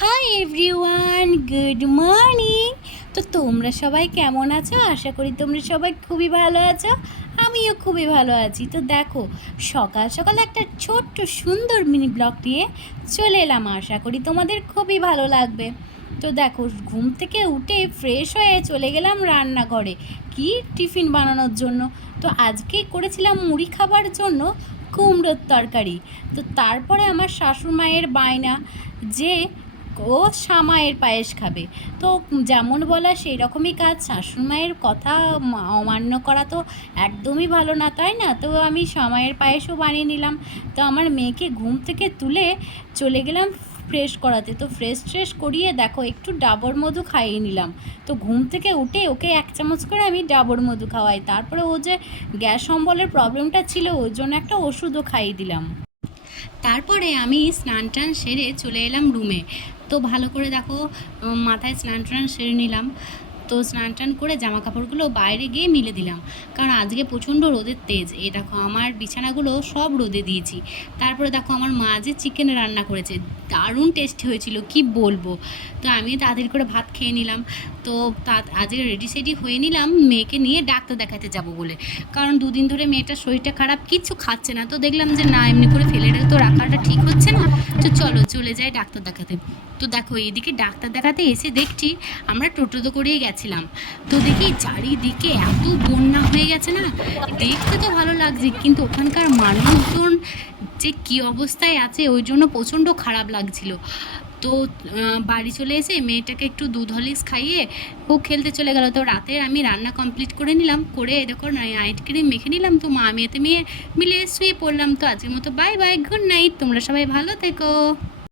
Hi everyone, good morning. তো তোমরা সবাই কেমন আছো? আশা করি তোমরা সবাই খুবই ভালো আছো। আমিও খুবই ভালো আছি। তো দেখো, সকাল সকাল একটা ছোট্ট সুন্দর মিনি ব্লগ নিয়ে চলে এলাম। আশা করি তোমাদের খুবই ভালো লাগবে। তো দেখো, ঘুম থেকে উঠে ফ্রেশ হয়ে চলে গেলাম রান্নাঘরে কি টিফিন বানানোর জন্য। তো আজকে করেছিলাম মুড়ি খাবার জন্য কুমড়োর তরকারি। তো তারপরে আমার শাশুড় মায়ের বায়না যে ও সামাইয়ের পায়েস খাবে। তো যেমন বলা সেই রকমই কাজ। শাশুড়িমায়ের কথা অমান্য করা তো একদমই ভালো না, তাই না? তো আমি সামাইয়ের পায়েসও বানিয়ে নিলাম। তো আমার মেয়েকে ঘুম থেকে তুলে চলে গেলাম ফ্রেশ করাতে। তো ফ্রেশ করিয়ে দেখো একটু ডাবর মধু খাইয়ে নিলাম। তো ঘুম থেকে উঠে ওকে 1 চামচ করে আমি ডাবর মধু খাওয়াই। তারপরে ও যে গ্যাস অম্বলের প্রবলেমটা ছিল ওর জন্য একটা ওষুধও খাইয়ে দিলাম। তারপরে আমি স্নান টান সেরে চলে এলাম রুমে। তো ভালো করে দেখো, মাথায় স্নান টান সেরে নিলাম। তো স্নান টান করে জামা কাপড়গুলো বাইরে গিয়ে মিলে দিলাম, কারণ আজকে প্রচণ্ড রোদের তেজ। এই দেখো আমার বিছানাগুলো সব রোদে দিয়েছি। তারপরে দেখো আমার মা যে চিকেন রান্না করেছে, দারুণ টেস্টি হয়েছিল, কি বলবো। তো আমি তাড়াতাড়ি করে ভাত খেয়ে নিলাম। তো আজকে রেডি সেডি হয়ে নিলাম মেয়েকে নিয়ে ডাক্তার দেখাতে যাব বলে, কারণ দুদিন ধরে মেয়েটার শরীরটা খারাপ, কিচ্ছু খাচ্ছে না। তো দেখলাম যে না, এমনি করে ফেলে রেখে তো রাখাটা ঠিক হচ্ছে না। তো চলো চলে যাই ডাক্তার দেখাতে। তো দেখো এইদিকে ডাক্তার দেখাতে এসে দেখছি আমরা টোটোতে করেই গেছিলাম। তো দেখি চারিদিকে এত বন্যা হয়ে গেছে না, দেখতে তো ভালো লাগছে কিন্তু ওখানকার মানুষজন যে কী অবস্থায় আছে ওই জন্য প্রচণ্ড খারাপ লাগছিল। তো বাড়ি চলে এসে মেয়েটাকে একটু দুধ হরলিক্স খাইয়ে ও খেলতে চলে গেল। তো রাতে আমি রান্না কমপ্লিট করে নিলাম, করে দেখো নাইট ক্রিম মেখে নিলাম। তো মা মেয়েতে মিলে শুয়ে পড়লাম। তো আজকের মতো বাই বাই, গুড নাইট, তোমরা সবাই ভালো থেকো।